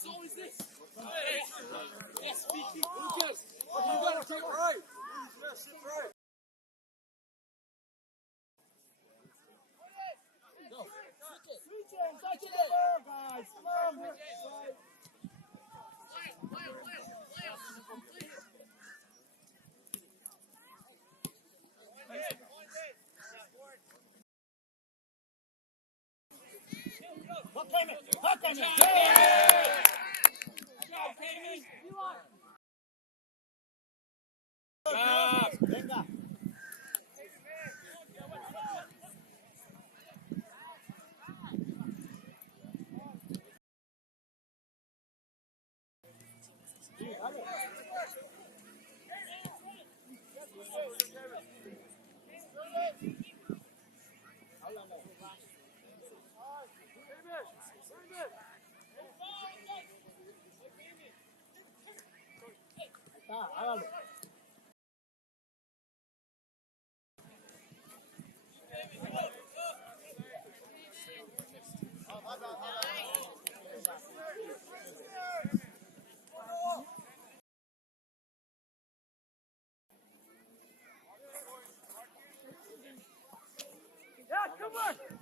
It's always this. Yes, speaking. Lucas. You gotta take it right. Yes, sit right. Go. Switch it. Touch it there, guys. Come on. Hook on it. Venga. Hágalo. Yeah, come on.